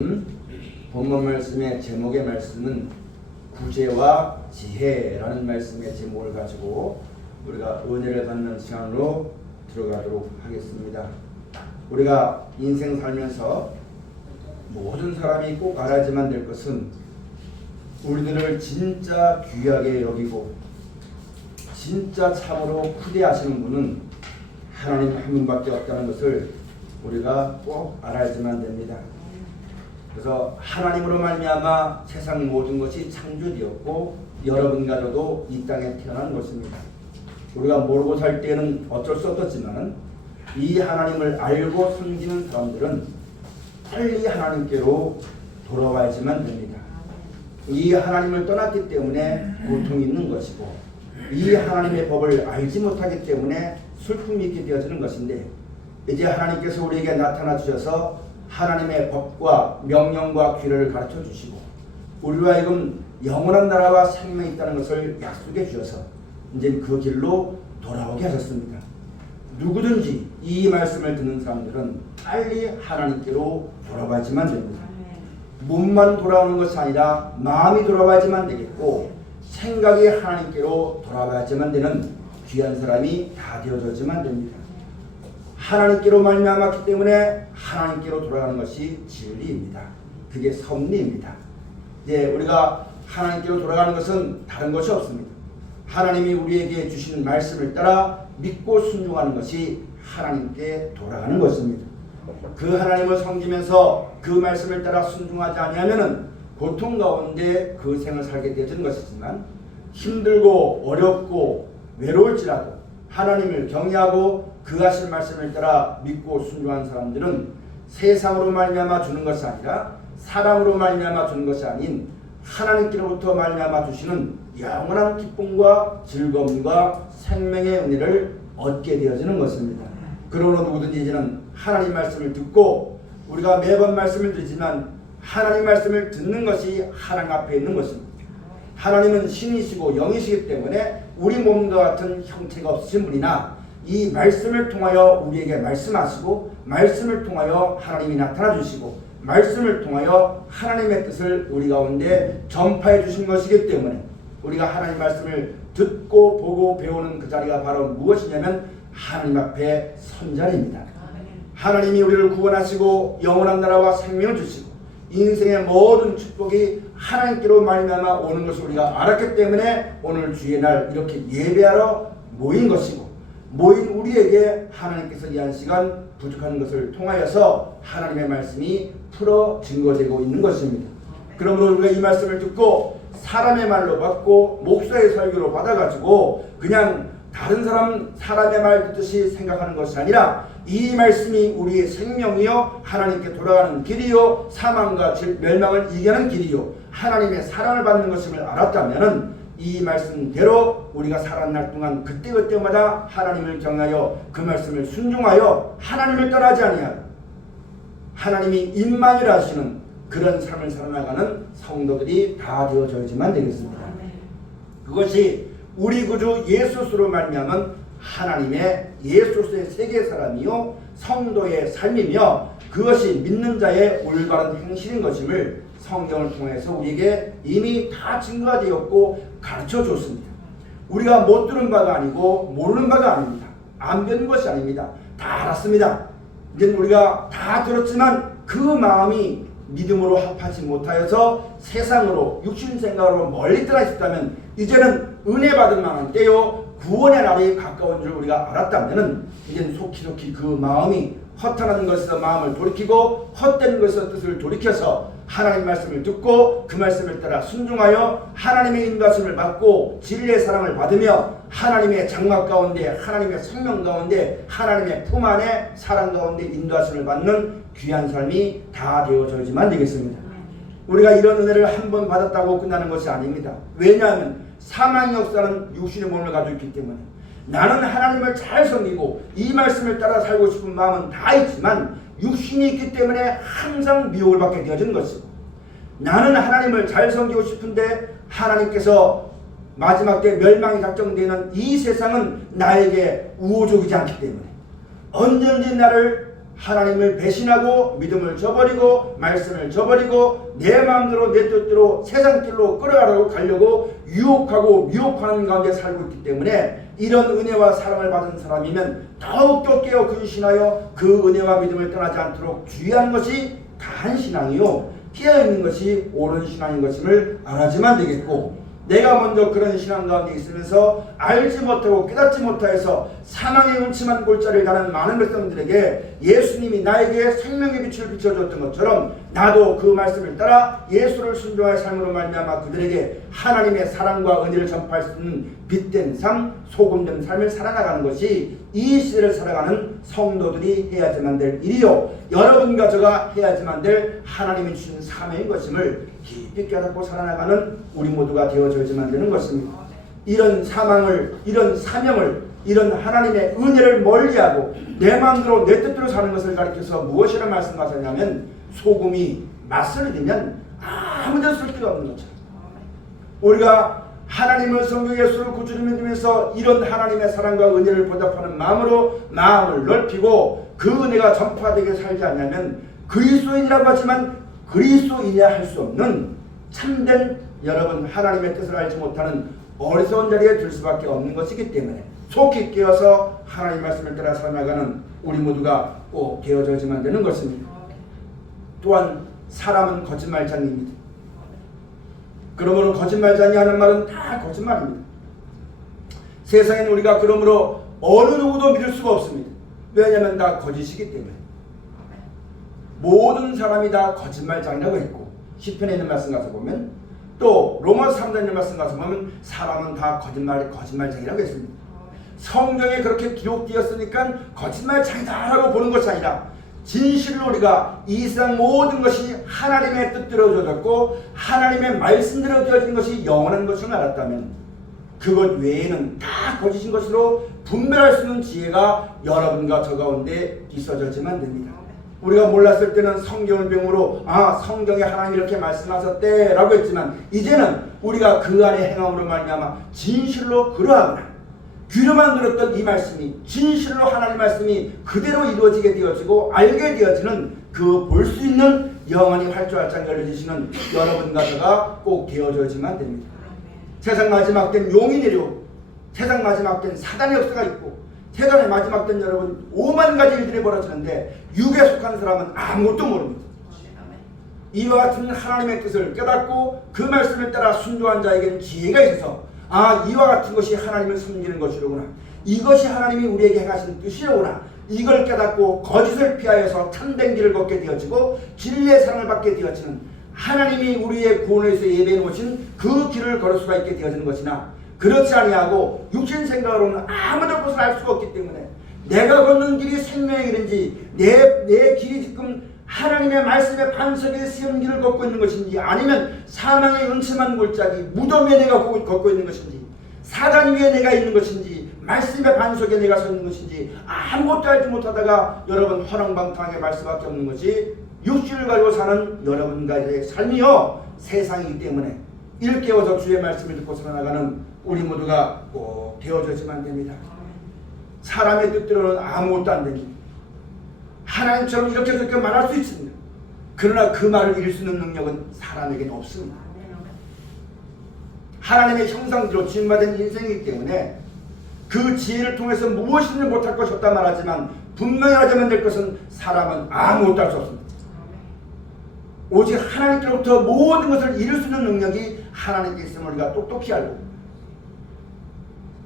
본문 말씀의 제목의 말씀은 구제와 지혜라는 말씀의 제목을 가지고 우리가 은혜를 받는 시간으로 들어가도록 하겠습니다. 우리가 인생 살면서 모든 사람이 꼭 알아야지만 될 것은 우리들을 진짜 귀하게 여기고 진짜 참으로 크게 하시는 분은 하나님 한 분밖에 없다는 것을 우리가 꼭 알아야지만 됩니다. 그래서 하나님으로 말미암아 세상 모든 것이 창조되었고 여러분과 저도 이 땅에 태어난 것입니다. 우리가 모르고 살 때는 어쩔 수 없었지만 이 하나님을 알고 섬기는 사람들은 빨리 하나님께로 돌아와야지만 됩니다. 이 하나님을 떠났기 때문에 고통이 있는 것이고 이 하나님의 법을 알지 못하기 때문에 슬픔이 있게 되어지는 것인데, 이제 하나님께서 우리에게 나타나 주셔서 하나님의 법과 명령과 규례를 가르쳐 주시고 우리와 하여금 영원한 나라와 생명이 있다는 것을 약속해 주셔서 이제 그 길로 돌아오게 하셨습니다. 누구든지 이 말씀을 듣는 사람들은 빨리 하나님께로 돌아와야지만 됩니다. 몸만 돌아오는 것이 아니라 마음이 돌아와야지만 되겠고 생각이 하나님께로 돌아와야지만 되는 귀한 사람이 다 되어져야지만 됩니다. 하나님께로 말미암았기 때문에 하나님께로 돌아가는 것이 진리입니다. 그게 섭리입니다. 우리가 하나님께로 돌아가는 것은 다른 것이 없습니다. 하나님이 우리에게 주시는 말씀을 따라 믿고 순종하는 것이 하나님께 돌아가는 것입니다. 그 하나님을 섬기면서 그 말씀을 따라 순종하지 아니하면은 고통 가운데 그 생을 살게 되어지는 것이지만, 힘들고 어렵고 외로울지라도 하나님을 경외하고 그 하신 말씀을 따라 믿고 순종한 사람들은 세상으로 말미암아 주는 것이 아니라 사람으로 말미암아 주는 것이 아닌 하나님께로부터 말미암아 주시는 영원한 기쁨과 즐거움과 생명의 은혜를 얻게 되어지는 것입니다. 그러므로 누구든지 이제는 하나님 말씀을 듣고, 우리가 매번 말씀을 듣지만 하나님 말씀을 듣는 것이 하나님 앞에 있는 것입니다. 하나님은 신이시고 영이시기 때문에 우리 몸과 같은 형체가 없으신 분이나 이 말씀을 통하여 우리에게 말씀하시고 말씀을 통하여 하나님이 나타나 주시고 말씀을 통하여 하나님의 뜻을 우리 가운데 전파해 주신 것이기 때문에 우리가 하나님 말씀을 듣고 보고 배우는 그 자리가 바로 무엇이냐면 하나님 앞에 선 자리입니다. 하나님이 우리를 구원하시고 영원한 나라와 생명을 주시고 인생의 모든 축복이 하나님께로 말미암아 오는 것을 우리가 알았기 때문에 오늘 주의 날 이렇게 예배하러 모인 것이고, 모인 우리에게 하나님께서 이 한 시간 부족한 것을 통하여서 하나님의 말씀이 풀어 증거되고 있는 것입니다. 그러므로 우리가 이 말씀을 듣고 사람의 말로 받고 목사의 설교로 받아가지고 그냥 다른 사람의 말 듣듯이 생각하는 것이 아니라 이 말씀이 우리의 생명이요 하나님께 돌아가는 길이요 사망과 멸망을 이겨내는 길이요 하나님의 사랑을 받는 것임을 알았다면 이 말씀대로 우리가 살아난 날 동안 그때그때마다 하나님을 경하여 그 말씀을 순종하여 하나님을 떠나지 아니하여 하나님이 임마누엘 하시는 그런 삶을 살아나가는 성도들이 다 되어져야지만 되겠습니다. 그것이 우리 구주 예수스로 말미암은 하나님의 예수스의 세계 사람이요 성도의 삶이며 그것이 믿는 자의 올바른 행실인 것임을 성경을 통해서 우리에게 이미 다 증거가 되었고 가르쳐 줬습니다. 우리가 못 들은 바가 아니고 모르는 바가 아닙니다. 안 배운 것이 아닙니다. 다 알았습니다. 이제 우리가 다 들었지만 그 마음이 믿음으로 합하지 못하여서 세상으로 육신 생각으로 멀리 떠나 있었다면 이제는 은혜 받을 만한 때요 구원의 날이 가까운 줄 우리가 알았다면 이제는 속히 그 마음이 허탄한 것에서 마음을 돌이키고 헛된 것에서 뜻을 돌이켜서 하나님 말씀을 듣고 그 말씀을 따라 순종하여 하나님의 인도하심을 받고 진리의 사랑을 받으며 하나님의 장막 가운데 하나님의 생명 가운데 하나님의 품 안에 사랑 가운데 인도하심을 받는 귀한 삶이 다 되어져야지만 되겠습니다. 우리가 이런 은혜를 한 번 받았다고 끝나는 것이 아닙니다. 왜냐하면 사망의 역사는 육신의 몸을 가지고 있기 때문에 나는 하나님을 잘 섬기고 이 말씀을 따라 살고 싶은 마음은 다 있지만 육신이 있기 때문에 항상 미혹을 받게 되어지는 것이고, 나는 하나님을 잘 섬기고 싶은데 하나님께서 마지막 때 멸망이 작정되는 이 세상은 나에게 우호적이지 않기 때문에 언제든지 나를 하나님을 배신하고 믿음을 저버리고 말씀을 저버리고 내 마음대로 내 뜻대로 세상 길로 끌어가려고 유혹하고 미혹하는 가운데 살고 있기 때문에 이런 은혜와 사랑을 받은 사람이면 더욱더 깨어 근신하여 그 은혜와 믿음을 떠나지 않도록 주의하는 것이 가한 신앙이요 깨어있는 것이 옳은 신앙인 것임을 알아야지만 되겠고, 내가 먼저 그런 신앙 가운데 있으면서 알지 못하고 깨닫지 못하여서 사망의 음침한 골짜기를 가는 많은 백성들에게 예수님이 나에게 생명의 빛을 비춰줬던 것처럼 나도 그 말씀을 따라 예수를 순종할 삶으로 말미암아 그들에게 하나님의 사랑과 은혜를 전파할 수 있는 빛된 삶, 소금된 삶을 살아나가는 것이 이 시대를 살아가는 성도들이 해야지만 될 일이요 여러분과 저가 해야지만 될 하나님이 주신 사명인 것임을 깊이 깨닫고 살아나가는 우리 모두가 되어져야지만 되는 것입니다. 이런 사망을, 이런 사명을, 이런 하나님의 은혜를 멀리하고 내 마음대로 내 뜻대로 사는 것을 가리켜서 무엇이라 말씀하셨냐면 소금이 맛을 들면 아무 데도 쓸 필요 없는 것처럼 우리가 하나님을 섬기고 예수를 구주로 믿으면서 이런 하나님의 사랑과 은혜를 보답하는 마음으로 마음을 넓히고 그 은혜가 전파되게 살지 않냐면 그리스도인이라고 하지만 그리스도인이야 할 수 없는 참된 여러분 하나님의 뜻을 알지 못하는 어리석은 자리에 들 수밖에 없는 것이기 때문에 속히 깨어서 하나님 말씀을 따라 살아가는 우리 모두가 꼭 되어져야지만 되는 것입니다. 또한 사람은 거짓말장입니다. 그러므로 거짓말장이 하는 말은 다 거짓말입니다. 세상에는 우리가 그러므로 어느 누구도 믿을 수가 없습니다. 왜냐하면 다 거짓이기 때문에. 모든 사람이 다 거짓말장이라고 했고 시편에 있는 말씀 가서 보면 또 로마서 3장에 있는 말씀 가서 보면 사람은 다 거짓말장이라고 했습니다. 성경에 그렇게 기록되었으니까 거짓말장이다라고 보는 것이 아니라 진실로 우리가 이 세상 모든 것이 하나님의 뜻대로 되어졌고 하나님의 말씀대로 되어진 것이 영원한 것을 알았다면 그것 외에는 다 거짓인 것으로 분별할 수 있는 지혜가 여러분과 저 가운데 있어졌지만 됩니다. 우리가 몰랐을 때는 성경을 병으로 성경에 하나님이 이렇게 말씀하셨대 라고 했지만 이제는 우리가 그 안에 행함으로 말미암아 진실로 그러하구나, 귀로만 들었던 이 말씀이 진실로 하나님 말씀이 그대로 이루어지게 되어지고 알게 되어지는 그 볼 수 있는 영원히 활주활짝 열려주시는 여러분과 저가 꼭 되어져야지만 됩니다. 세상 마지막 땐 용이 내려오고 세상 마지막 땐 사단의 역사가 있고 세상의 마지막 땐 여러분 5만 가지 일들이 벌어지는데 육에 속한 사람은 아무것도 모릅니다. 이와 같은 하나님의 뜻을 깨닫고 그 말씀을 따라 순종한 자에게는 지혜가 있어서 이와 같은 것이 하나님을 섬기는 것이로구나, 이것이 하나님이 우리에게 행하신 뜻이로구나, 이걸 깨닫고 거짓을 피하여서 참된 길을 걷게 되어지고 진리의 사랑을 받게 되어지는 하나님이 우리의 구원을 위해서 예배해 놓으신 그 길을 걸을 수가 있게 되어지는 것이나 그렇지 아니하고 육신 생각으로는 아무도 것을 알 수가 없기 때문에 내가 걷는 길이 생명의 길인지 내 길이 지금 하나님의 말씀의 반석에 세운 길을 걷고 있는 것인지 아니면 사망의 음침한 골짜기 무덤에 내가 걷고 있는 것인지 사단 위에 내가 있는 것인지 말씀의 반석에 내가 서 있는 것인지 아무것도 알지 못하다가 여러분 허랑방탕하게 말 수밖에 없는 것이 육신을 가지고 사는 여러분과의 삶이요 세상이기 때문에 일깨워서 주의 말씀을 듣고 살아나가는 우리 모두가 꼭 되어져야지만 됩니다. 사람의 뜻대로는 아무것도 안 됩니다. 하나님처럼 이렇게 저렇게 말할 수 있습니다. 그러나 그 말을 이룰 수 있는 능력은 사람에게는 없습니다. 하나님의 형상대로 지음받은 인생이기 때문에 그 지혜를 통해서 무엇이든지 못할 것이 없다 말하지만 분명히 하자면 될 것은 사람은 아무것도 할 수 없습니다. 오직 하나님께로부터 모든 것을 이룰 수 있는 능력이 하나님께 있음을 우리가 똑똑히 알고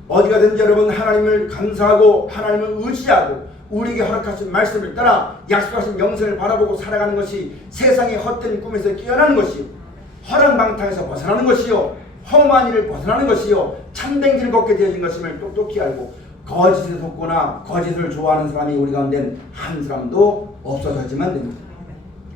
어디 가든지 여러분 하나님을 감사하고 하나님을 의지하고 우리에게 허락하신 말씀을 따라 약속하신 영생을 바라보고 살아가는 것이 세상의 헛된 꿈에서 깨어나는 것이요 허랑방탕에서 벗어나는 것이요 험한 일을 벗어나는 것이요 참된 길을 걷게 되어진 것임을 똑똑히 알고 거짓에 속거나 거짓을 좋아하는 사람이 우리 가운데 한 사람도 없어져야지만 됩니다.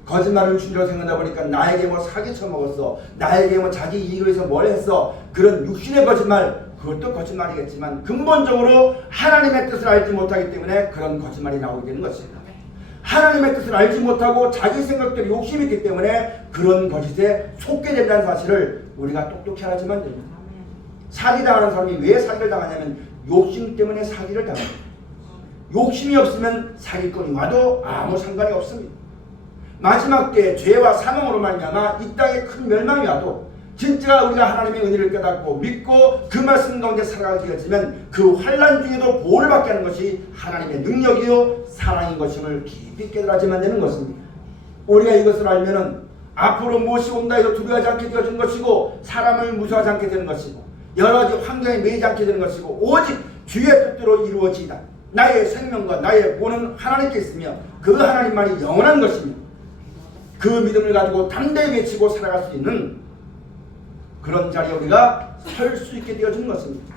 거짓말을 주로 생각하다 보니까 나에게 뭐 사기 쳐먹었어, 나에게 뭐 자기 이익을 위해서 뭘 했어, 그런 육신의 거짓말, 그것도 거짓말이겠지만 근본적으로 하나님의 뜻을 알지 못하기 때문에 그런 거짓말이 나오게 되는 것입니다. 하나님의 뜻을 알지 못하고 자기 생각대로 욕심이 있기 때문에 그런 거짓에 속게 된다는 사실을 우리가 똑똑히 알아야지만 됩니다. 사기당하는 사람이 왜 사기를 당하냐면 욕심 때문에 사기를 당합니다. 욕심이 없으면 사기꾼이 와도 아무 상관이 없습니다. 마지막 때 죄와 사망으로 말미암아 이 땅에 큰 멸망이 와도 진짜 우리가 하나님의 은혜를 깨닫고 믿고 그 말씀 가운데 살아가게 되어지면 그 환난 중에도 보호를 받게 하는 것이 하나님의 능력이요 사랑인 것임을 깊이 깨달아야만 되는 것입니다. 우리가 이것을 알면은 앞으로 무엇이 온다 해도 두려워하지 않게 되어지는 것이고 사람을 무서워하지 않게 되는 것이고 여러 가지 환경에 매이지 않게 되는 것이고 오직 주의 뜻대로 이루어지이다. 나의 생명과 나의 본은 하나님께 있으며 그 하나님만이 영원한 것이며 그 믿음을 가지고 담대히 외치고 살아갈 수 있는 그런 자리에 우리가 설 수 있게 되어지는 것입니다.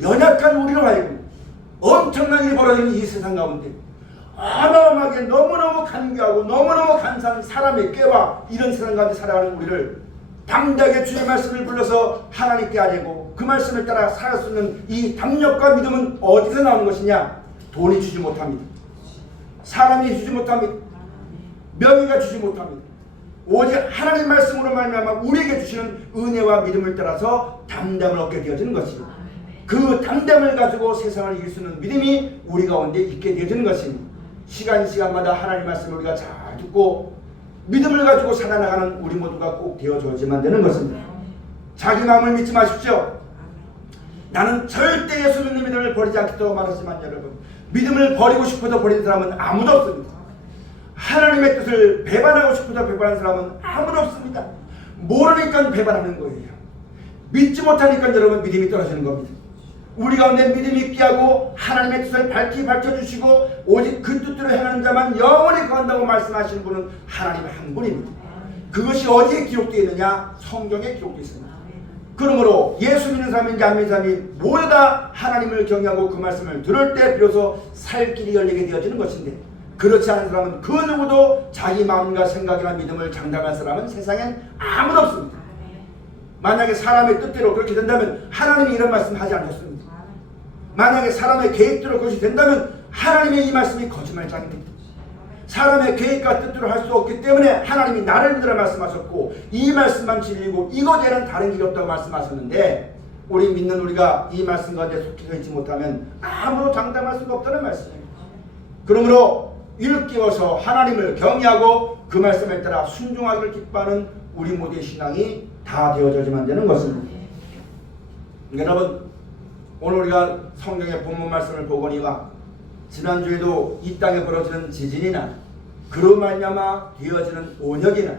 연약한 우리로 하여금 엄청난 일이 벌어지는 이 세상 가운데 어마어마하게 너무너무 간교하고 너무너무 간사한 사람의 꾀와 이런 세상 가운데 살아가는 우리를 담대하게 주의 말씀을 불러서 하나님께 아뢰고 그 말씀을 따라 살아갈 수 있는 이 담력과 믿음은 어디서 나오는 것이냐? 돈이 주지 못합니다. 사람이 주지 못합니다. 명예가 주지 못합니다. 오직 하나님 말씀으로 말미암아 우리에게 주시는 은혜와 믿음을 따라서 담담을 얻게 되어지는 것입니다. 그 담담을 가지고 세상을 이길 수 있는 믿음이 우리 가운데 있게 되어지는 것입니다. 시간마다 하나님 말씀을 우리가 잘 듣고 믿음을 가지고 살아나가는 우리 모두가 꼭 되어줘야지만 되는 것입니다. 자기 마음을 믿지 마십시오. 나는 절대 예수님 믿음을 버리지 않겠다고 말하지만 여러분, 믿음을 버리고 싶어도 버리는 사람은 아무도 없습니다. 하나님의 뜻을 배반하고 싶어도 배반하는 사람은 아무도 없습니다. 모르니까 배반하는 거예요. 믿지 못하니까 여러분 믿음이 떨어지는 겁니다. 우리 가운데 믿음이 있게 하고 하나님의 뜻을 밝히 밝혀주시고 오직 그 뜻대로 행하는 자만 영원히 거한다고 말씀하시는 분은 하나님 한 분입니다. 그것이 어디에 기록되어 있느냐? 성경에 기록되어 있습니다. 그러므로 예수 믿는 사람인지 안 믿는 사람이 모두 다 하나님을 경외하고 그 말씀을 들을 때 비로소 살 길이 열리게 되어지는 것인데 그렇지 않은 사람은 그 누구도 자기 마음과 생각이나 믿음을 장담할 사람은 세상엔 아무도 없습니다. 만약에 사람의 뜻대로 그렇게 된다면 하나님이 이런 말씀 하지 않았습니다. 만약에 사람의 계획대로 그것이 된다면 하나님의 이 말씀이 거짓말장입니다. 사람의 계획과 뜻대로 할 수 없기 때문에 하나님이 나를 믿으라 말씀하셨고 이 말씀만 진리고 이것에는 다른 길이 없다고 말씀하셨는데 우리 믿는 우리가 이 말씀 가운데 속해서 있지 못하면 아무도 장담할 수가 없다는 말씀입니다. 그러므로 일깨워서 하나님을 경외하고 그 말씀에 따라 순종하기를 기뻐하는 우리 모두의 신앙이 다 되어져야만 되는 것입니다. 여러분, 오늘 우리가 성경의 본문 말씀을 보거니와 지난주에도 이 땅에 벌어지는 지진이나 그로 말미암아 되어지는 온역이나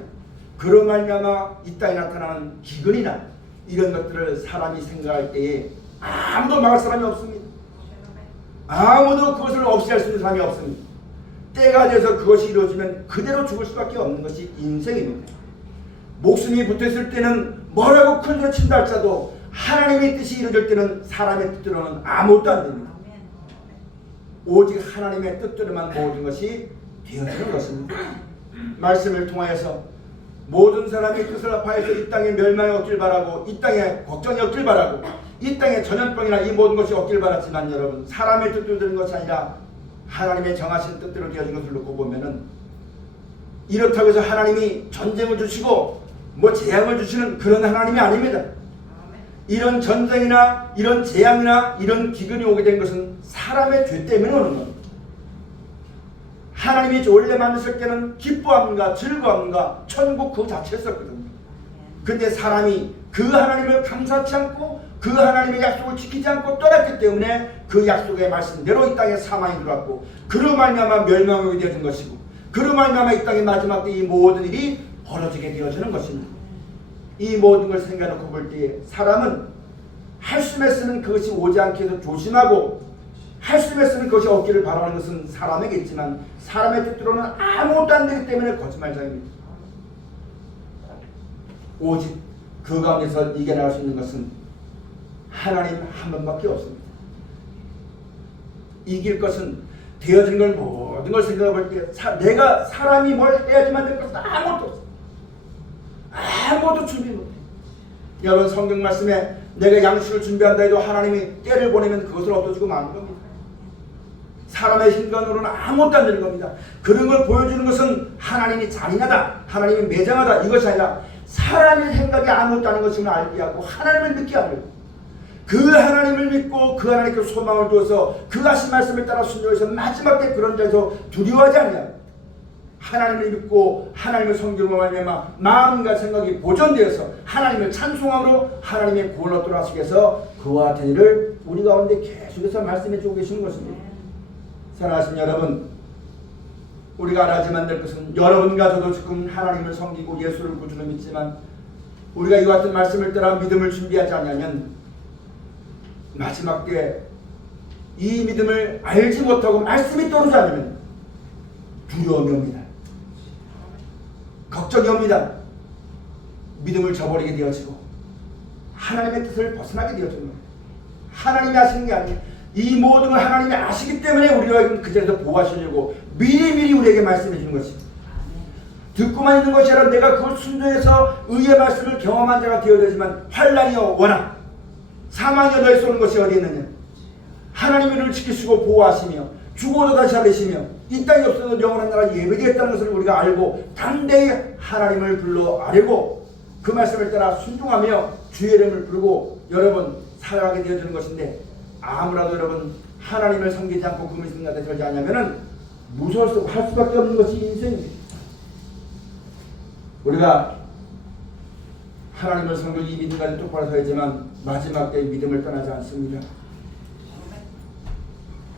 그로 말미암아 이 땅에 나타나는 기근이나 이런 것들을 사람이 생각할 때에 아무도 막을 사람이 없습니다. 아무도 그것을 없애할 수 있는 사람이 없습니다. 때가 돼서 그것이 이루어지면 그대로 죽을 수밖에 없는 것이 인생입니다. 목숨이 붙어있을 때는 뭐라고 큰 소리 친다 할지라도 하나님의 뜻이 이루어질 때는 사람의 뜻대로는 아무것도 안 됩니다. 오직 하나님의 뜻대로만 모든 것이 되어지는 것입니다. 말씀을 통하여서 모든 사람의 뜻을 합하여서 이 땅에 멸망이 없길 바라고 이 땅에 걱정이 없길 바라고 이 땅에 전염병이나 이 모든 것이 없길 바랐지만 여러분 사람의 뜻대로 되는 것이 아니라 하나님의 정하신 뜻대로 되어진 것을 놓고 보면은 이렇다고 해서 하나님이 전쟁을 주시고 뭐 재앙을 주시는 그런 하나님이 아닙니다. 이런 전쟁이나 이런 재앙이나 이런 기근이 오게 된 것은 사람의 죄 때문에 오는 겁니다. 하나님이 원래 만드실 때는 기뻐함과 즐거움과 천국 그 자체였었거든요. 근데 사람이 그 하나님을 감사치 않고 그 하나님의 약속을 지키지 않고 떠났기 때문에 그 약속의 말씀대로 이 땅에 사망이 들어왔고 그로 말미암아 멸망이 되어진 것이고 그로 말미암아 이 땅의 마지막 때 이 모든 일이 벌어지게 되어지는 것입니다. 이 모든 걸 생각해놓고 볼 때 사람은 할수에 쓰는 그것이 오지 않게 해서 조심하고 할수에 쓰는 그것이 없기를 바라는 것은 사람에겠지만 사람의 뜻대로는 아무것도 안 되기 때문에 거짓말장입니다. 오직 그 가운데서 이겨나갈 수 있는 것은 하나님 한 분밖에 없습니다. 이길 것은 되어진 걸 모든 걸 생각해 볼 때 내가 사람이 뭘 해야지만 될 것은 아무것도 없어요. 아무것도 준비 못해. 여러분 성경 말씀에 내가 양식을 준비한다 해도 하나님이 때를 보내면 그것을 얻어주고 마는 겁니다. 사람의 힘간으로는 아무것도 안 되는 겁니다. 그런 걸 보여주는 것은 하나님이 잔인하다, 하나님이 매장하다 이것이 아니라 사람의 생각이 아무것도 아닌 것임을 알게 하고 하나님을 믿게 하고 그 하나님을 믿고 그 하나님께 소망을 두어서 그 하신 말씀을 따라 순종해서 마지막 때 그런 자에서 두려워하지 않냐. 하나님을 믿고 하나님을 섬기고 말미암아 마음과 생각이 보존되어서 하나님을 찬송함으로 하나님의 구원을 얻도록 하시기 위해서 그와 같은 일을 우리 가운데 계속해서 말씀해 주고 계시는 것입니다. 사랑하신 여러분, 우리가 알아야만 될 것은 여러분과 저도 지금 하나님을 섬기고 예수를 구주로 믿지만 우리가 이와 같은 말씀을 따라 믿음을 준비하지 않으면 마지막 때 이 믿음을 알지 못하고 말씀이 떠오르지 않으면 두려움이 옵니다. 걱정이 옵니다. 믿음을 저버리게 되어지고 하나님의 뜻을 벗어나게 되어지는 겁니다. 하나님이 아시는 게 아니에요. 이 모든 걸 하나님이 아시기 때문에 우리가 그 자리에서 보호하시려고 미리미리 우리에게 말씀해 주는 것입니다. 듣고만 있는 것이 아니라 내가 그걸 순종해서 의의 말씀을 경험한 자가 되어야 되지만 환난이여 워낙 사망이여 너희 쏘는 것이 어디 있느냐. 하나님이 우리를 지키시고 보호하시며 죽어도 다시 살리시며 이 땅에 없어도 영원한 나라 예배되었다는 것을 우리가 알고 담대히 하나님을 불러 아뢰고 그 말씀을 따라 순종하며 주의 이름을 부르고 여러분 살아가게 되어지는 것인데 아무라도 여러분 하나님을 섬기지 않고 그 믿음 가운데 들지 않으면 무서워서 할 수밖에 없는 것이 인생입니다. 우리가 하나님을 섬기고 이 믿음 가운데 똑바로 서야지만 마지막 때 믿음을 떠나지 않습니다.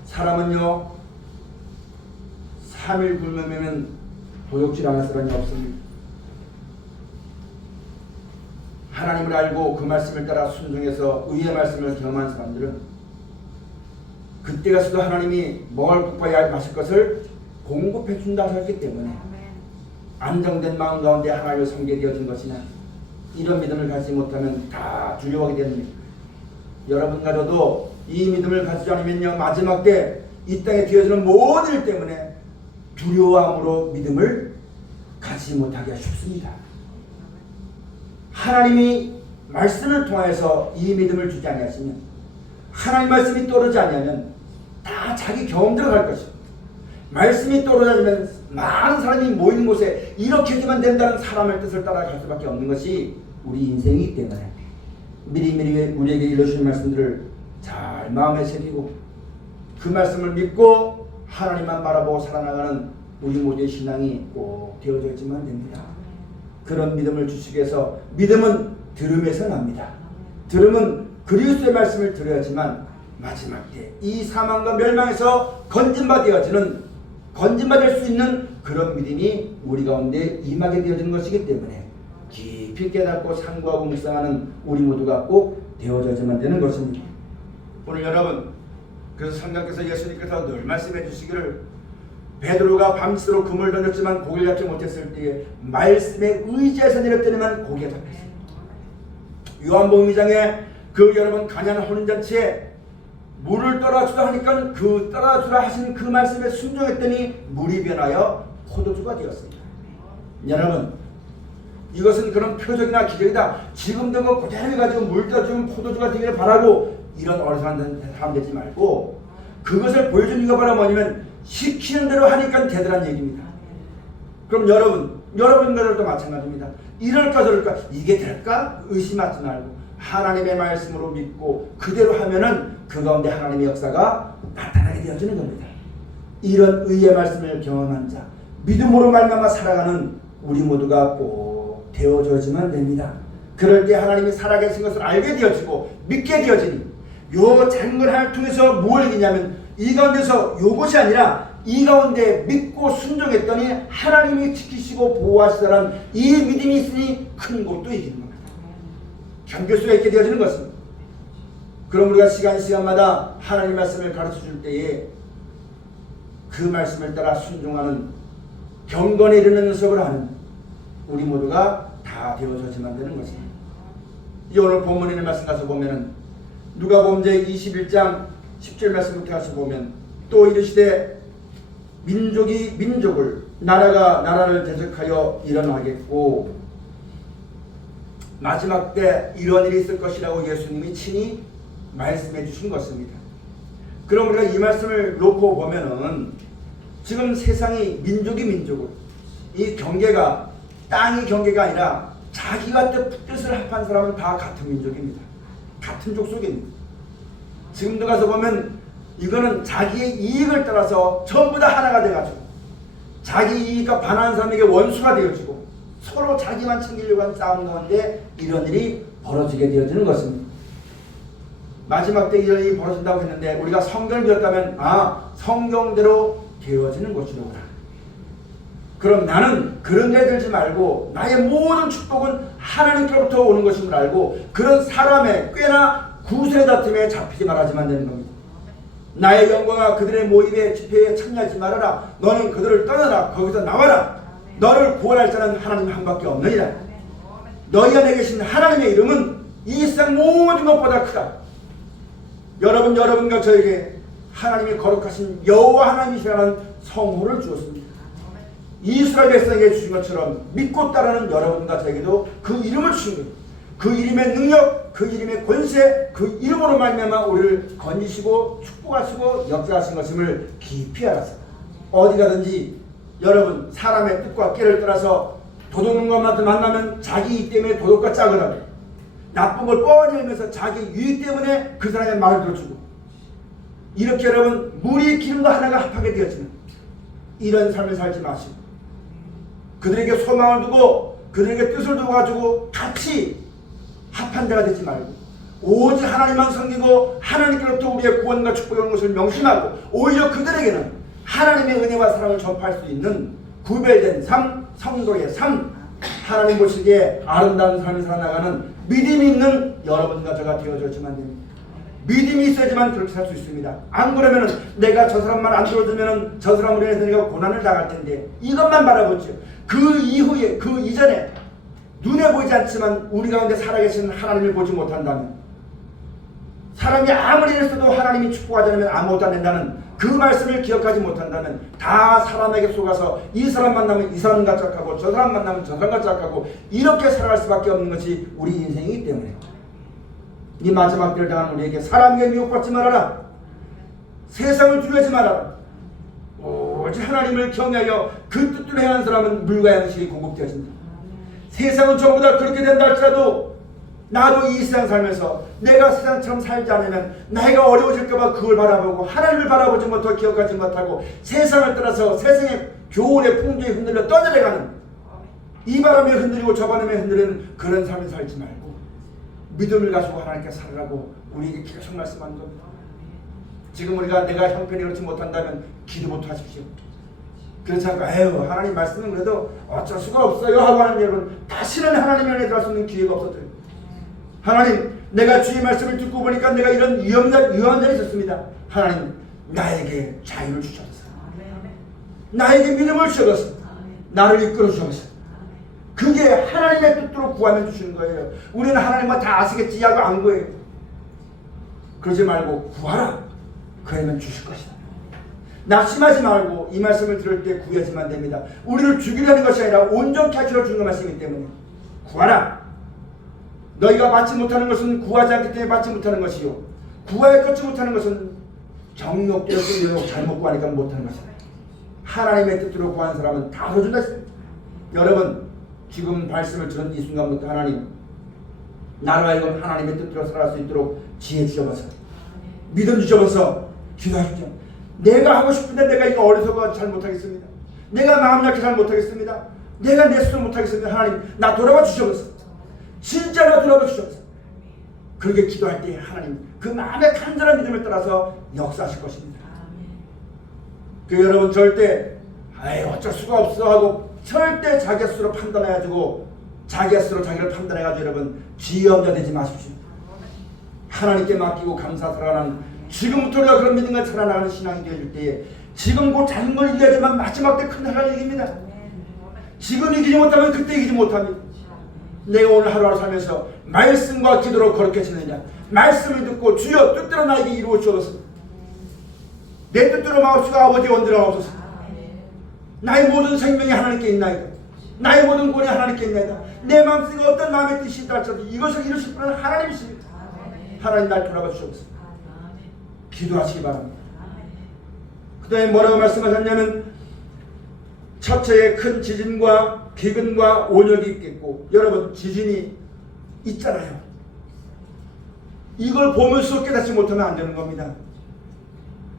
사람은요 3일 굶으면 도둑질 안 할 사람이 없습니다. 하나님을 알고 그 말씀을 따라 순종해서 의의 말씀을 경험한 사람들은 그때 가서도 하나님이 먹을 것과 마실 것을 공급해 준다 하셨기 때문에 안정된 마음 가운데 하나님을 섬기게 되어진 것이나 이런 믿음을 가지지 못하면 다 두려워하게 됩니다. 여러분과 저도 이 믿음을 가지지 않으면요 마지막 때 이 땅에 되어지는 모든 일 때문에 두려움으로 믿음을 가지지 못하기가 쉽습니다. 하나님이 말씀을 통해서 이 믿음을 주지 아니하시면 하나님 말씀이 떠오르지 않으면 다 자기 경험대로 갈 것입니다. 말씀이 떠오르면 많은 사람이 모이는 곳에 이렇게 해야만 된다는 사람의 뜻을 따라갈 수밖에 없는 것이 우리 인생이기 때문에 미리미리 우리에게 일러주신 말씀들을 잘 마음에 새기고 그 말씀을 믿고 하나님만 바라보고 살아나가는 우리 모두의 신앙이 꼭 되어져 있지만 됩니다. 그런 믿음을 주시기 위해서 믿음은 들음에서 납니다. 들음은 그리스도의 말씀을 들어야지만 마지막 때 이 사망과 멸망에서 건진받을 수 있는 그런 믿음이 우리 가운데 임하게 되어지는 것이기 때문에 깊이 깨닫고 상고하고 묵상하는 우리 모두가 꼭 되어져야만 되는 것입니다. 오늘 여러분 그래서 성경께서 예수님께서 늘 말씀해 주시기를 베드로가 밤새도록 그물 던졌지만 고기를 잡지 못했을 때에 말씀에 의지해서 내렸더니만 고기가 잡혔습니다. 요한복음 2장에 그 여러분 가냐는 혼인잔치에 물을 떠라주라 하니까 그 떠라주라 하신 그 말씀에 순종했더니 물이 변하여 포도주가 되었습니다. 여러분 이것은 그런 표적이나 기적이다. 지금도 그 그대로 가지고 물 떠주면 포도주가 되기를 바라고 이런 어리석은 사람 되지 말고 그것을 보여주는 이유가 바로 뭐냐면 시키는 대로 하니까 되더란 얘기입니다. 그럼 여러분들도 마찬가지입니다. 이럴까 저럴까 이게 될까 의심하지 말고 하나님의 말씀으로 믿고 그대로 하면은 그 가운데 하나님의 역사가 나타나게 되어지는 겁니다. 이런 의의 말씀을 경험한 자 믿음으로 말미암아 살아가는 우리 모두가 꼭 되어져야지만 됩니다. 그럴 때 하나님이 살아계신 것을 알게 되어지고 믿게 되어지니 요 작은 하나를 통해서 뭘 이기냐면 이 가운데서 요것이 아니라 이 가운데 믿고 순종했더니 하나님이 지키시고 보호하시더란 이 믿음이 있으니 큰 것도 이기는 겁니다. 견딜 수가 있게 되어지는 것입니다. 그럼 우리가 시간마다 하나님 말씀을 가르쳐 줄 때에 그 말씀을 따라 순종하는 경건에 이르는 연습을 하는 우리 모두가 다 되어져야만 되는 것입니다. 이 오늘 본문에 있는 말씀 가서 보면은 누가복음 제 21장 10절 말씀부터 가서 보면 또 이르시되 민족이 민족을 나라가 나라를 대적하여 일어나겠고 마지막 때 이런 일이 있을 것이라고 예수님이 친히 말씀해 주신 것입니다. 그럼 우리가 이 말씀을 놓고 보면은 지금 세상이 민족이 민족을 이 경계가 땅이 경계가 아니라 자기가 뜻을 합한 사람은 다 같은 민족입니다. 같은 족속입니다. 지금도 가서 보면 이거는 자기의 이익을 따라서 전부 다 하나가 돼가지고 자기 이익과 반하는 사람에게 원수가 되어지고 서로 자기만 챙기려고 하는 싸움 가운데 이런 일이 벌어지게 되어지는 것입니다. 마지막 때 이런 일이 벌어진다고 했는데 우리가 성경을 배웠다면 성경대로 되어지는 것이로구나. 그럼 나는 그런 데 들지 말고 나의 모든 축복은 하나님께로부터 오는 것임을 알고 그런 사람의 꽤나 구슬의 다툼에 잡히지 말아야지만 되는 겁니다. 나의 영광아 그들의 모임에 집회에 참여하지 말아라. 너는 그들을 떠나라. 거기서 나와라. 너를 구원할 자는 하나님 한 밖에 없느니라. 너희 안에 계신 하나님의 이름은 이 세상 모든 것보다 크다. 여러분과 저에게 하나님이 거룩하신 여호와 하나님이시라는 성호를 주었습니다. 이스라엘 백성에게 주신 것처럼 믿고 따르는 여러분과 저에게도 그 이름을 주신 거예요. 그 이름의 능력, 그 이름의 권세, 그 이름으로 말미암아 우리를 건지시고 축복하시고 역사하신 것임을 깊이 알아서 어디 가든지 여러분 사람의 뜻과 깨를 따라서 도둑놈과 만나면 자기 이익 때문에 도둑과 짝을 하고 나쁜 걸 뻔히 알면서 자기 유익 때문에 그 사람의 말을 들어주고 이렇게 여러분 물이 기름과 하나가 합하게 되어지는 이런 삶을 살지 마시고 그들에게 소망을 두고 그들에게 뜻을 두고 가지고 같이 합한 데가 되지 말고 오직 하나님만 섬기고 하나님께로부터 우리의 구원과 축복이 오는 것을 명심하고 오히려 그들에게는 하나님의 은혜와 사랑을 전파할 수 있는 구별된 삶, 성도의 삶, 하나님 보시기에 아름다운 삶을 살아나가는 믿음이 있는 여러분과 저가 되어줬지만 됩니다. 믿음이 있어야지만 그렇게 살 수 있습니다. 안 그러면 내가 저 사람 말 안 들어주면 저 사람으로 인해서 내가 고난을 당할 텐데 이것만 바라보죠. 그 이후에 그 이전에 눈에 보이지 않지만 우리 가운데 살아계신 하나님을 보지 못한다면 사람이 아무리 이랬어도 하나님이 축복하지 않으면 아무것도 안 된다는 그 말씀을 기억하지 못한다면 다 사람에게 속아서 이 사람 만나면 이 사람과 짝하고 저 사람 만나면 저 사람과 짝하고 이렇게 살아갈 수밖에 없는 것이 우리 인생이기 때문에 이 마지막 때를 당한 우리에게 사람에게 미혹받지 말아라. 세상을 두려워하지 말아라. 오직 하나님을 경외하여 그 뜻대로 행하는 사람은 물과 양식이 공급되어진다. 세상은 전부 다 그렇게 된다 할지라도 나도 이 세상 살면서 내가 세상처럼 살지 않으면 나이가 어려워질까봐 그걸 바라보고 하나님을 바라보지 못하고 기억하지 못하고 세상을 따라서 세상의 교훈의 풍조에 흔들려 떠들어가는 이 바람에 흔들리고 저 바람에 흔들리는 그런 삶을 살지 말고 믿음을 가지고 하나님께 살으라고 우리에게 계속 말씀하는 겁니다. 지금 우리가 내가 형편이 그렇지 못한다면 기도 못하십시오. 그렇지 않고 하나님 말씀은 그래도 어쩔 수가 없어요 하고 하는 여러분 다시는 하나님의 은혜 들어갈 수 있는 기회가 없어져요. 하나님 내가 주의 말씀을 듣고 보니까 내가 이런 위험한 자리에 있었습니다. 하나님 나에게 자유를 주셔서 나에게 믿음을 주셔서 나를 이끌어 주셔서 그게 하나님의 뜻대로 구하면 주시는 거예요. 우리는 하나님과 다 아시겠지 하고 안 거예요. 그러지 말고 구하라. 그러면 주실 것이다. 낙심하지 말고 이 말씀을 들을 때 구하지만 됩니다. 우리를 죽이려는 것이 아니라 온전케 하시려 주는 말씀이기 때문에 구하라. 너희가 받지 못하는 것은 구하지 않기 때문에 받지 못하는 것이요 구하에 걷지 못하는 것은 정욕되어서 유혹 잘못 구하니까 못하는 것이다. 하나님의 뜻대로 구하는 사람은 다 얻어준다. 여러분 지금 말씀을 들은 이 순간부터 하나님 나로 하여금 하나님의 뜻대로 살아갈 수 있도록 지혜 주셔서 믿음 주셔서 기도하십시오. 내가 하고 싶은데 내가 이거 어리석어 잘 못하겠습니다. 내가 마음 약해 잘 못하겠습니다. 내가 내 스스로 못하겠습니다. 하나님 나 돌아와 주셔서 진짜로 돌아와 주셔서 그렇게 기도할 때 하나님 그 마음의 간절한 믿음을 따라서 역사하실 것입니다. 그 여러분 절대 어쩔 수가 없어 하고 절대 자기 스스로 판단해가지고 자기 스스로 자기를 판단해가지고 여러분 지혜업자 되지 마십시오. 하나님께 맡기고 감사 살아가는 지금부터 우리가 그런 믿음과 살아나가는 신앙이 되어질 때에 지금 곧 작은 걸 이겨야지만 마지막 때 큰 하나를 이깁니다. 지금 이기지 못하면 그때 이기지 못합니다. 내가 오늘 하루하루 살면서 말씀과 기도로 거룩해 지느냐 말씀을 듣고 주여 뜻대로 나에게 이루어 주옵소서. 내 뜻대로 마옵시고 아버지 원대로 하옵소서. 나의 모든 생명이 하나님께 있나이다. 나의 모든 권이 하나님께 있나이다. 내 마음속에 어떤 마음의 뜻이 있다 할지라도 이것을 이루실 분은 하나님이십니다. 하나님 날 돌아봐 주옵소서. 기도하시기 바랍니다. 그 다음에 뭐라고 말씀하셨냐면 첫째에 큰 지진과 기근과 온역이 있겠고 여러분 지진이 있잖아요. 이걸 보면서 깨닫지 못하면 안 되는 겁니다.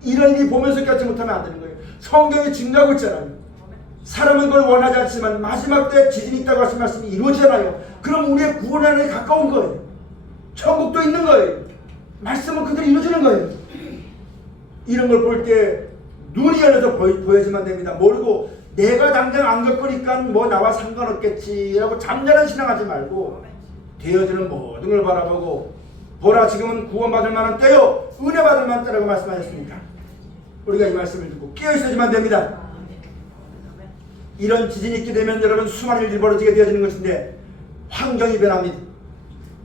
이런 일이 보면서 깨닫지 못하면 안 되는 거예요. 성경이 증거하고 있잖아요. 사람은 그걸 원하지 않지만 마지막 때 지진이 있다고 하신 말씀이 이루어지잖아요. 그럼 우리의 구원의 하나에 가까운 거예요. 천국도 있는 거예요. 말씀은 그대로 이루어지는 거예요. 이런 걸 볼 때 눈이 열려서 보여지면 됩니다. 모르고 내가 당장 안 겪으니까 뭐 나와 상관없겠지 라고 잠잠한 신앙하지 말고 되어지는 모든 걸 바라보고 보라 지금은 구원받을 만한 때요 은혜 받을 만한 때라고 말씀하셨으니까 우리가 이 말씀을 듣고 깨어있어야지만 됩니다. 이런 지진이 있게 되면 여러분 수많은 일이 벌어지게 되어지는 것인데 환경이 변합니다.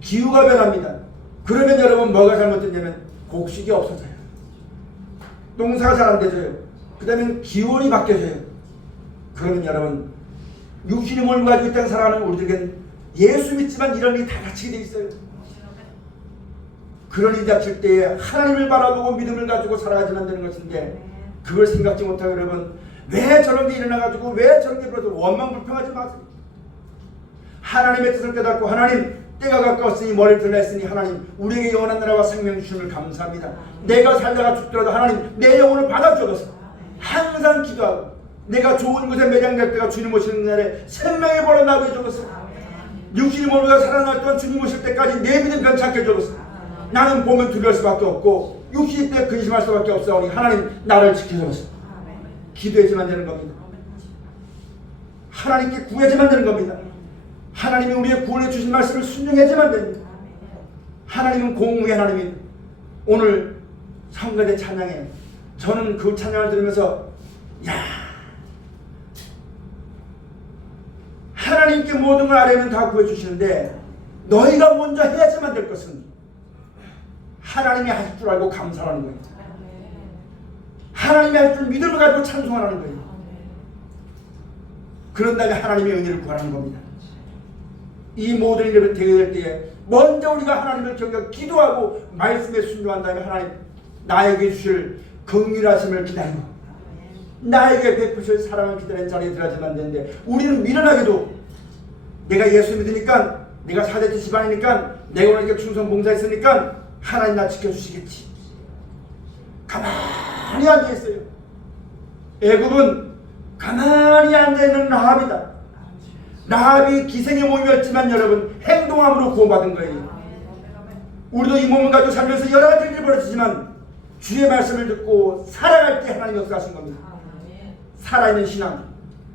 기후가 변합니다. 그러면 여러분 뭐가 잘못됐냐면 곡식이 없어져요. 농사가 잘 안 되져요. 그 다음에 기온이 바뀌어져요. 그러면 여러분 육신의 몸을 가지고 이 땅 살아가는 우리들에겐 예수 믿지만 이런 일이 다 닥치게 돼 있어요. 그런 일이 닥칠 때에 하나님을 바라보고 믿음을 가지고 살아가지만 되는 것인데 그걸 생각지 못하고 여러분 왜 저런 게 일어나가지고 왜 저런 게 벌어져 원망 불평하지 마세요. 하나님의 뜻을 깨닫고 하나님 때가 가까웠으니 머리를 들렸으니 하나님 우리에게 영원한 나라와 생명 주심을 감사합니다. 내가 살다가 죽더라도 하나님 내 영혼을 받아주옵소서. 항상 기도하고 내가 좋은 곳에 매장될 때가 주님 오시는 날에 생명의 벌을 나게 해주옵소서. 육신이 몸과 살아날 동안 주님 오실 때까지 내 믿음 변치 않게 해주옵소서. 나는 보면 두려울 수밖에 없고 육신이 때 근심할 수밖에 없사오니 하나님 나를 지켜주옵소서. 기도해야지만 되는 겁니다. 하나님께 구해야지만 되는 겁니다. 하나님이 우리의 구원해 주신 말씀을 순종해야지만 됩니다. 하나님은 공의의 하나님입니다. 오늘 성가대 찬양에 저는 그 찬양을 들으면서 야 하나님께 모든 걸 아뢰면 다 구해주시는데 너희가 먼저 해야지만 될 것은 하나님이 하실 줄 알고 감사하는 거예요. 하나님이 할 줄 믿음을 가지고 찬송하는 거예요. 그런 다음에 하나님의 은혜를 구하는 겁니다. 이 모든 일을 되게 될 때에 먼저 우리가 하나님을 경외하고 기도하고 말씀에 순종한 다음에 하나님 나에게 주실 긍휼하심을 기다리고 나에게 베푸실 사랑을 기다리는 자리에 들어가지만 되는데 우리는 미련하게도 내가 예수 믿으니까 내가 사대주 집안이니까 내가 오늘 이렇게 충성 봉사했으니까 하나님 나 지켜주시겠지. 가만히 앉아있어요. 애굽은 가만히 앉아있는 라합이다. 라합이 기생의 몸이었지만 여러분 행동함으로 구원받은 거예요. 우리도 이 몸을 가지고 살면서 여러 가지 일이 벌어지지만 주의 말씀을 듣고 살아갈 때 하나님 역사하신 겁니다. 살아있는 신앙.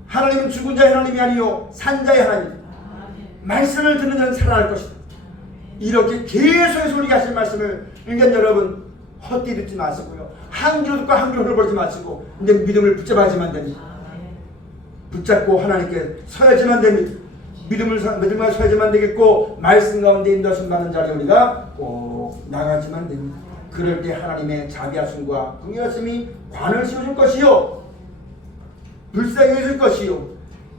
하나님은 죽은 자의 하나님이 아니요 산자의 하나님. 말씀을 듣는 자는 살아날 것이다. 이렇게 계속해서 우리가 하신 말씀을 그러니까 여러분 헛되이 듣지 마시고요. 한 귀로 듣고 한 귀로 흘러버리지 마시고 이제 믿음을 붙잡아야지만 됩니다. 붙잡고 하나님께 서야지만 됩니다. 믿음을 서야지만 되겠고 말씀 가운데 인도하심 받는 자리에 우리가 꼭 나가지만 됩니다. 그럴 때 하나님의 자비하심과 긍휼하심이 관을 씌워줄 것이요 불쌍히 해줄 것이요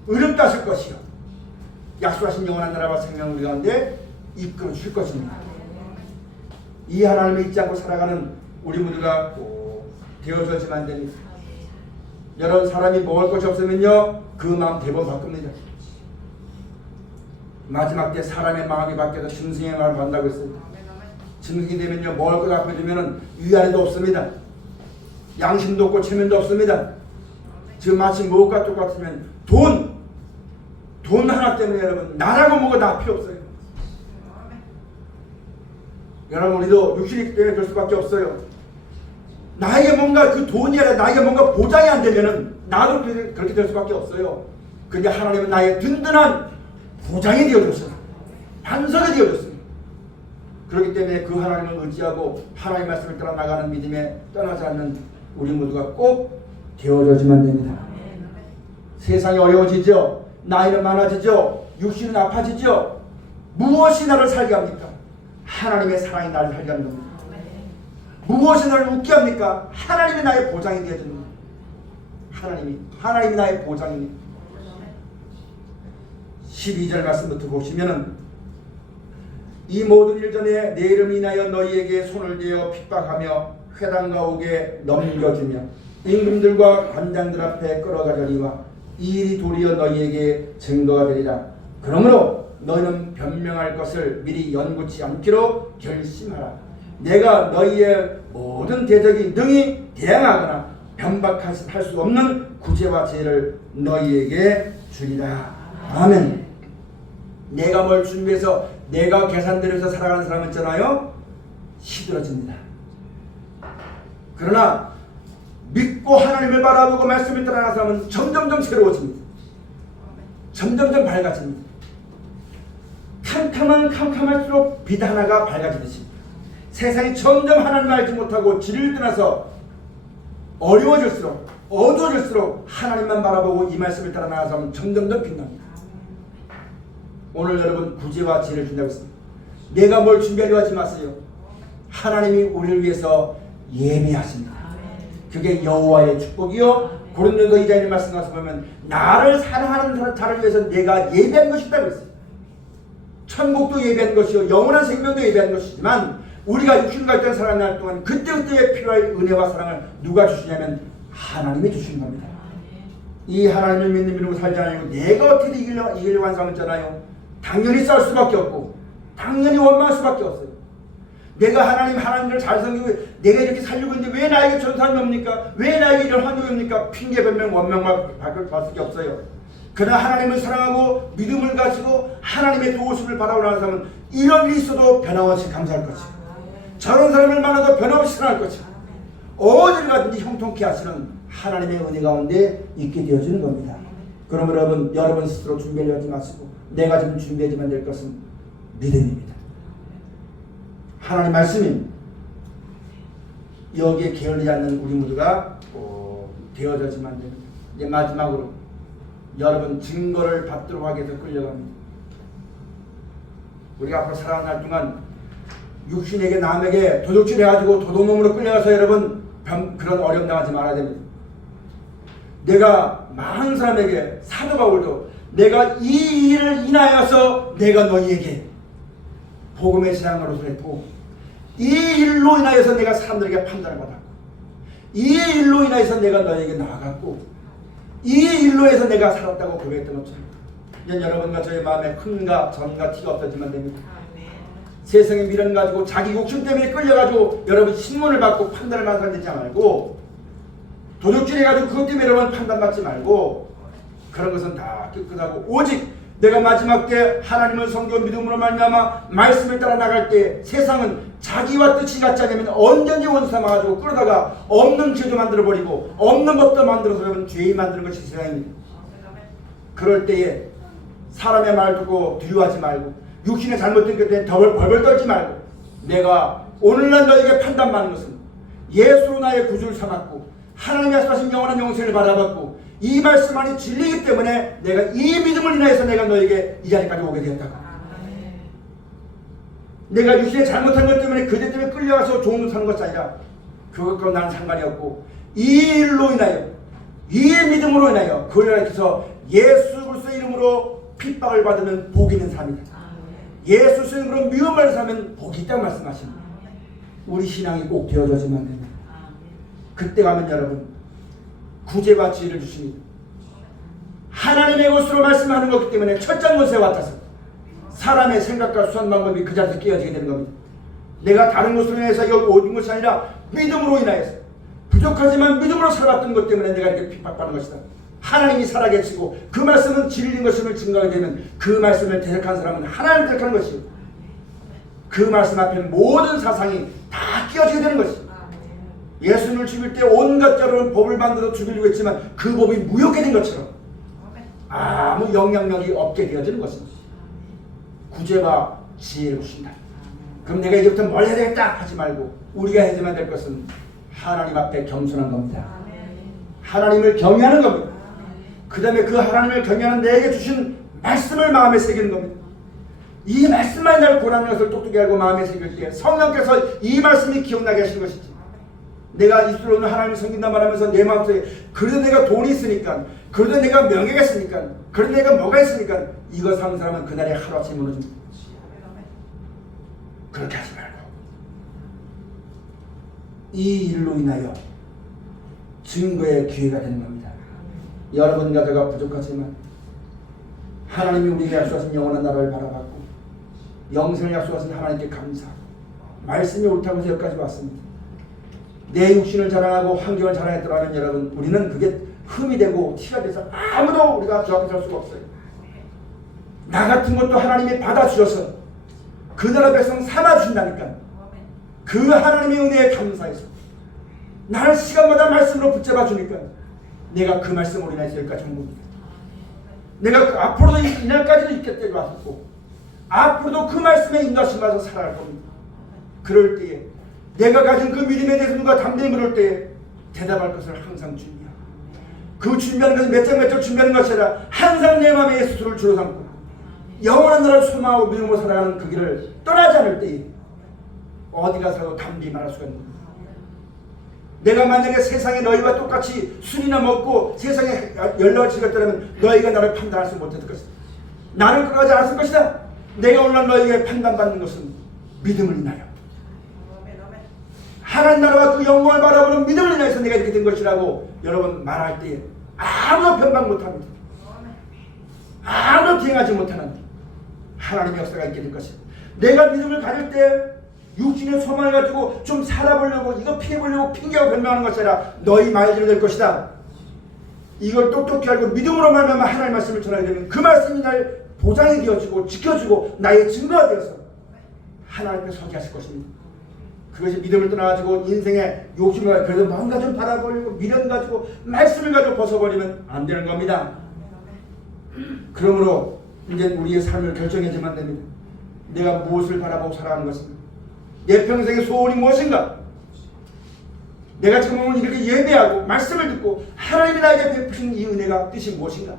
의롭게 하실 것이요 약속하신 영원한 나라와 생명을 우리 가운데 이끌어 주실 것입니다. 이 하나님을 잊지 않고 살아가는 우리 모두가 꼭 되어져야지만 됩니다. 여러분 사람이 먹을 것이 없으면요 그 마음 대번 바꿉니다. 마지막 때 사람의 마음이 바뀌어서 짐승의 마음을 받는다고 했어요. 짐승이 되면요 먹을 것 앞에 두면은 위아래도 없습니다. 양심도 없고 체면도 없습니다. 지금 마치 무엇과 똑같으면 돈 하나 때문에 여러분 나라고 뭐가 나 필요 없어요. 여러분 우리도 육신이기 때문에 그럴 수밖에 없어요. 나에게 뭔가 그 돈이 아니라 나에게 뭔가 보장이 안 되면은 나도 그렇게 될 수밖에 없어요. 그런데 하나님은 나의 든든한 보장이 되어줬어요. 반석이 되어줬어요. 그렇기 때문에 그 하나님을 의지하고 하나님의 말씀을 따라 나가는 믿음에 떠나지 않는 우리 모두가 꼭 되어져야지만 됩니다. 세상이 어려워지죠. 나이는 많아지죠. 육신은 아파지죠. 무엇이 나를 살게 합니까? 하나님의 사랑이 나를 살게 하는 겁니다. 무엇이 나를 웃게 합니까? 하나님이 나의 보장이 되어주는 겁니다. 하나님이 나의 보장입니다. 12절 말씀부터 보시면은 이 모든 일 전에 내 이름을 인하여 너희에게 손을 대어 핍박하며 회당과 옥에 넘겨주며 임금들과 관장들 앞에 끌어가려니와 이 일이 도리어 너희에게 증거가 되리라. 그러므로 너희는 변명할 것을 미리 연구치 않기로 결심하라. 내가 너희의 모든 대적이 능히 대항하거나 변박할 수 없는 구제와 지혜를 너희에게 주리라. 아멘. 내가 뭘 준비해서 내가 계산대로 해서 살아가는 사람은 있잖아요, 시들어집니다. 그러나 믿고 하나님을 바라보고 말씀을 따라가는 사람은 점점점 새로워집니다. 점점점 밝아집니다. 캄캄할수록 빛 하나가 밝아지듯이 세상이 점점 하나님을 알지 못하고 진리를 떠나서 어려워질수록 어두워질수록 하나님만 바라보고 이 말씀을 따라 나가서 점점점 빛납니다. 오늘 여러분 구제와 지혜를 준다고 했습니다. 내가 뭘 준비하려 하지 마세요. 하나님이 우리를 위해서 예비하십니다. 그게 여호와의 축복이요. 고린도서 2장의 말씀 가서 보면 나를 사랑하는 자를 위해서 내가 예비한 것이 있다고 했어요. 천국도 예비한 것이요 영원한 생명도 예비한 것이지만 우리가 육신 갈등 살아날 동안 그때그때에 필요할 은혜와 사랑을 누가 주시냐면 하나님이 주신 겁니다. 이 하나님을 믿고 살지 않으면 내가 어떻게 이기려고 하는 사람 있잖아요. 당연히 싸울 수밖에 없고 당연히 원망할 수밖에 없어요. 내가 하나님을 잘 섬기고 내가 이렇게 살려고 있는데 왜 나에게 전산이 옵니까? 왜 나에게 이런 환경이 옵니까? 핑계 변명 원망만 받을 수밖에 없어요. 그러나 하나님을 사랑하고 믿음을 가지고 하나님의 도우심을 바라보는 사람은 이런 일이 있어도 변함없이 감사할 것이고 저런 사람을 만나도 변함없이 사랑할 것이고 어디를 가든지 형통케 하시는 하나님의 은혜 가운데 있게 되어지는 겁니다. 그러면 여러분 스스로 준비하려 하지 마시고 내가 지금 준비하지만 될 것은 믿음입니다. 하나님 말씀입니다. 여기에 게을리지 않는 우리 모두가 되어져지만 됩니다. 이제 마지막으로 여러분 증거를 받도록 하기 위해서 끌려갑니다. 우리가 앞으로 살아가는 날 동안 육신에게 남에게 도둑질해가지고 도둑놈으로 끌려가서 여러분 그런 어려움 당하지 말아야 됩니다. 내가 많은 사람에게 사도 바울도 내가 이 일을 인하여서 내가 너희에게 복음의 재앙으로서 했고 이 일로 인하여서 내가 사람들에게 판단을 받았고 이 일로 인하여서 내가 너희에게 나아갔고 이 일로 해서 내가 살았다고 고백했던 것처럼 이제 여러분과 저의 마음에 흠과 점과 티가 없어지면 됩니다. 세상의 미련 가지고 자기 욕심 때문에 끌려가지고 여러분 신문을 받고 판단을 만들지 말고 도둑질해가지고 그것 때문에 여러분 판단받지 말고 그런 것은 다 깨끗하고 오직 내가 마지막 때 하나님을 섬겨 믿음으로 말미암아 말씀을 따라 나갈 때 세상은 자기와 뜻이 같지 않으면 언제든지 원수 삼아가지고 끌어다가 없는 죄도 만들어버리고 없는 법도 만들어서 여러분 죄인 만드는 것이 세상입니다. 그럴 때에 사람의 말 듣고 두려워하지 말고 육신의 잘못된 것 때문에 벌벌 떨지 말고 내가 오늘날 너에게 판단받는 것은 예수로 나의 구주를 삼았고 하나님이 약속하신 영원한 영생을 받아봤고 이 말씀 안이 진리이기 때문에 내가 이 믿음을 인하여서 내가 너에게 이 자리까지 오게 되었다고. 내가 육신에 잘못한 것 때문에 그들 때문에 끌려가서 좋은 사는 것이 아니라 그것과 나는 상관이 없고 이 일로 인하여 이 믿음으로 인하여 그를 가르쳐서 예수 그리스도의 이름으로 핍박을 받으면 복이 있는 삶이다. 예수 그리스도의 이름으로 미움을 받는 삶은 복이 있다고 말씀하십니다. 우리 신앙이 꼭 되어져야만 됩니다. 그때 가면 여러분 구제와 지혜를 주십니다. 하나님의 것으로 말씀하는 것이기 때문에 첫장 것에 같아서 사람의 생각과 수한 방법이 그 자리에서 깨어지게 되는 겁니다. 내가 다른 것으로 인해서 여기 오는 것이 아니라 믿음으로 인하여서 부족하지만 믿음으로 살아왔던 것 때문에 내가 이렇게 핍박받는 것이다. 하나님이 살아계시고 그 말씀은 진리인 것임을 증거하게 되면 그 말씀을 대적한 사람은 하나님을 대적하는 것이고 그 말씀 앞에 모든 사상이 다 끼어지게 되는 것이고 예수님을 죽일 때 온갖 여러분 법을 만들어 죽이려고 했지만 그 법이 무효게 된 것처럼 아무 영향력이 없게 되어지는 것입니다. 구제와 지혜를 주신다. 그럼 내가 이제부터 뭘 해야 되겠다 하지 말고 우리가 해야만 될 것은 하나님 앞에 겸손한 겁니다. 하나님을 경외하는 겁니다. 그 다음에 그 하나님을 경외하는 내게 주신 말씀을 마음에 새기는 겁니다. 이 말씀만 날 고난 것을 똑똑히 알고 마음에 새길 때 성령께서 이 말씀이 기억나게 하시는 것이지. 내가 이스라엘 오늘 하나님을 섬긴다 말하면서 내 마음속에 그래도 내가 돈이 있으니까 그래도 내가 명예가 있으니까 그래도 내가 뭐가 있으니까 이거 사는 사람은 그날에 하루아침에 무너집니다. 그렇게 하지 말고 이 일로 인하여 증거의 기회가 되는 겁니다. 여러분과 제가 부족하지만 하나님이 우리에게 약속하신 영원한 나라를 바라봤고 영생을 약속하신 하나님께 감사하고 말씀이 옳다고 해서 여기까지 왔습니다. 내 육신을 자랑하고 환경을 자랑했더라면 여러분 우리는 그게 흠이 되고 티가 돼서 아무도 우리가 주 앞에 설 수가 없어요. 나 같은 것도 하나님이 받아주셔서 그 나라 백성 삼아주신다니까. 그 하나님의 은혜에 감사해서 나를 시간마다 말씀으로 붙잡아 주니까 내가 그 말씀으로 인해서 여기까지 온 겁니다. 내가 그 앞으로도 이날까지도 있겠다고 왔었고 앞으로도 그 말씀에 인도하심 받아서 살아갈 겁니다. 그럴 때에 내가 가진 그 믿음에 대해서 누가 담대히 물을 때에 대답할 것을 항상 준비하고 그 준비하는 것은 몇 장 몇 장 준비하는 것이 아니라 항상 내 마음에 예수를 주로 삼고 영원한 나라를 소망하고 믿음으로 살아가는 그 길을 떠나지 않을 때에 어디 가서도 담대히 말할 수가 있는 겁니다. 내가 만약에 세상에 너희와 똑같이 술이나 먹고 세상에 연락을 즐겼다면 너희가 나를 판단할 수 못했을 것이다. 나를 끌어가지 않았을 것이다. 내가 오늘 너희에게 판단받는 것은 믿음을 인하여 하나님 나라와 그 영광을 바라보는 믿음을 인하여서 내가 이렇게 된 것이라고 여러분 말할 때에 아무도 변방 못합니다. 아무도 대응하지 못하는 하나님의 역사가 있게 될 것입니다. 내가 믿음을 가질 때 육신의 소망을 가지고 좀 살아보려고 이거 피해보려고 핑계하고 변명하는 것이 아니라 너희 말대로 될 것이다. 이걸 똑똑히 알고 믿음으로 말하면 하나님의 말씀을 전하게 되면 그 말씀이 날 보장이 되어주고 지켜주고 나의 증거가 되어서 하나님 앞에 서게 하실 것입니다. 그것이 믿음을 떠나가지고 인생의 욕심을 그래도 뭔가 좀 바라보려고 미련 가지고 말씀을 가지고 벗어버리면 안 되는 겁니다. 그러므로 이제 우리의 삶을 결정해야지만 됩니다. 내가 무엇을 바라보고 살아가는 것인가? 내 평생의 소원이 무엇인가? 내가 지금 오늘 이렇게 예배하고 말씀을 듣고 하나님이 나에게 베푸신 이 은혜가 뜻이 무엇인가?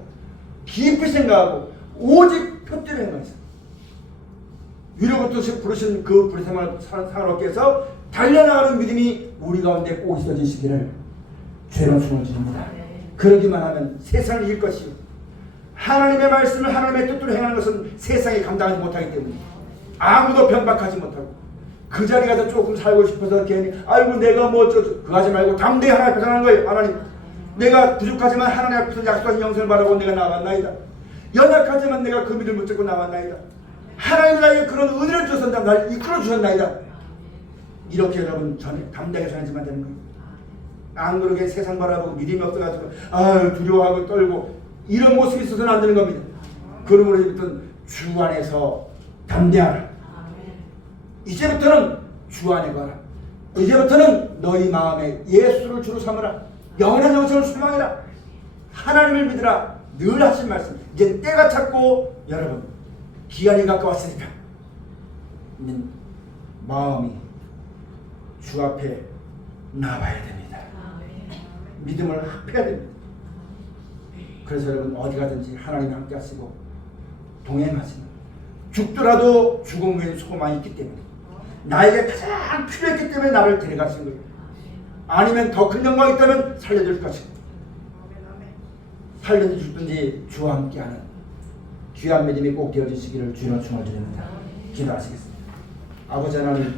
깊이 생각하고 오직 표대로 행하겠습니다. 위로부터 부르신 그 부르심을 상관없게 해서 달려나가는 믿음이 우리 가운데 꼭 있어지시기를 죄로 주어집니다. 그러기만 하면 세상을 이길 것이요 하나님의 말씀을 하나님의 뜻대로 행하는 것은 세상이 감당하지 못하기 때문에 아무도 변박하지 못하고 그 자리 가서 조금 살고 싶어서 괜히 아이고 내가 뭐 어쩌고 그거 하지 말고 담대히 하나님 앞에서 하는 거예요. 하나님 내가 부족하지만 하나님 앞에서 약속하신 영생을 바라고 내가 나왔나이다. 연약하지만 내가 그 믿음을 붙잡고 나왔나이다. 하나님 나에게 그런 은혜를 주셨다. 날 이끌어 주셨나이다. 이렇게 여러분 담대하게 전하지만 되는 거예요. 안 그러게 세상 바라보고 믿음이 없어가지고 두려워하고 떨고 이런 모습이 있어서는 안 되는 겁니다. 그러므로 이제부터는 주 안에서 담대하라. 이제부터는 주 안에 가라. 이제부터는 너희 마음에 예수를 주로 삼으라. 영원한 영생을 소망해라. 하나님을 믿으라. 늘 하신 말씀. 이제 때가 찼고 여러분 기한이 가까웠으니까 마음이 주 앞에 나와야 됩니다. 믿음을 합해야 됩니다. 그래서 여러분 어디 가든지 하나님이 함께 하시고 동행하시는 죽더라도 죽은 후에 소망이 있기 때문에 나에게 가장 필요했기 때문에 나를 데려가신 거예요. 아니면 더 큰 영광이 있다면 살려줄 것이고 살든지 죽든지 주와 함께하는 귀한 믿음이 꼭 되어지시기를 주로 축원드립니다. 기도하시겠습니다. 아버지 하나님